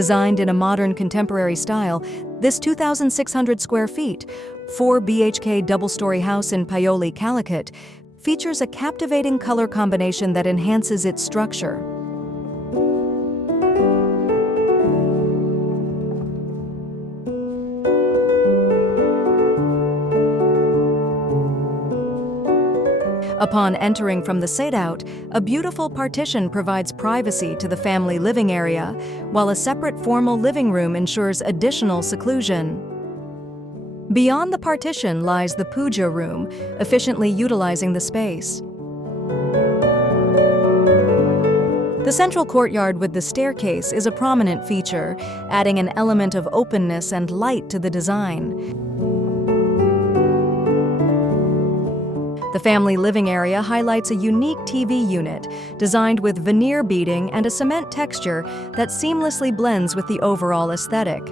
Designed in a modern contemporary style, this 2,600 square feet, 4 BHK double-story house in 𝐷 Calicut features a captivating color combination that enhances its structure. Upon entering from the sit-out, a beautiful partition provides privacy to the family living area, while a separate formal living room ensures additional seclusion. Beyond the partition lies the puja room, efficiently utilizing the space. The central courtyard with the staircase is a prominent feature, adding an element of openness and light to the design. The family living area highlights a unique TV unit, designed with veneer beading and a cement texture that seamlessly blends with the overall aesthetic.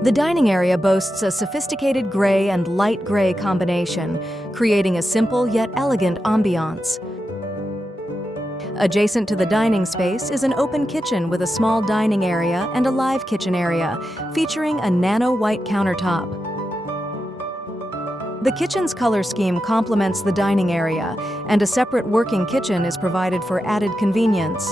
The dining area boasts a sophisticated gray and light gray combination, creating a simple yet elegant ambiance. Adjacent to the dining space is an open kitchen with a small dining area and a live kitchen area, featuring a nano-white countertop. The kitchen's color scheme complements the dining area, and a separate working kitchen is provided for added convenience.